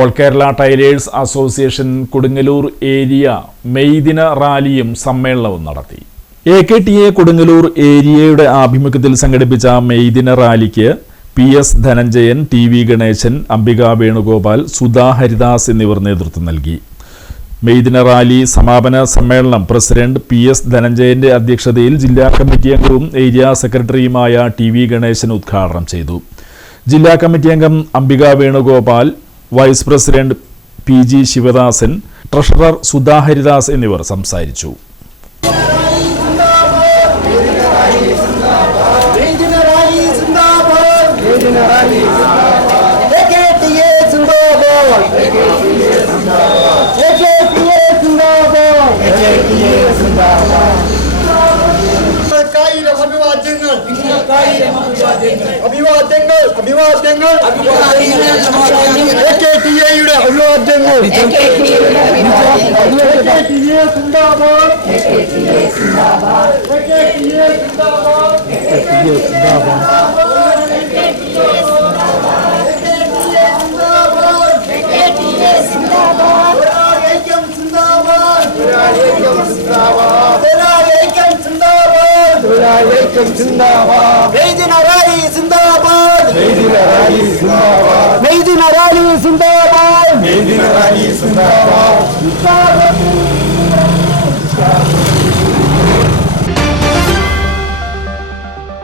All Kerala tailors association Kodungallur area മെയ്ദിന റാലിയും സമ്മേളനവും നടത്തി. AKTA കൊടുങ്ങല്ലൂർ ഏരിയയുടെ ആഭിമുഖ്യത്തിൽ സംഘടിപ്പിച്ച മെയ്ദിന റാലിക്ക് PS ധനഞ്ജയൻ, TV ഗണേശൻ, അംബിക വേണുഗോപാൽ, സുധാ ഹരിദാസ് എന്നിവർ നേതൃത്വം നൽകി. മെയ്ദിന റാലി സമാപന സമ്മേളനം പ്രസിഡന്റ് PS ധനഞ്ജയന്റെ അധ്യക്ഷതയിൽ ജില്ലാ കമ്മിറ്റി അംഗവും ഏരിയ സെക്രട്ടറിയുമായ TV ഗണേശൻ ഉദ്ഘാടനം ചെയ്തു. ജില്ലാ കമ്മിറ്റി അംഗം Ambika Venugopal, vice president PG Sivadasan, treasurer Sudha Haridas എന്നിവർ സംസാരിച്ചു. Meydina Rally Zindabad! Meydina Rally Zindabad! Meydina Rally Zindabad! Meydina Rally Zindabad!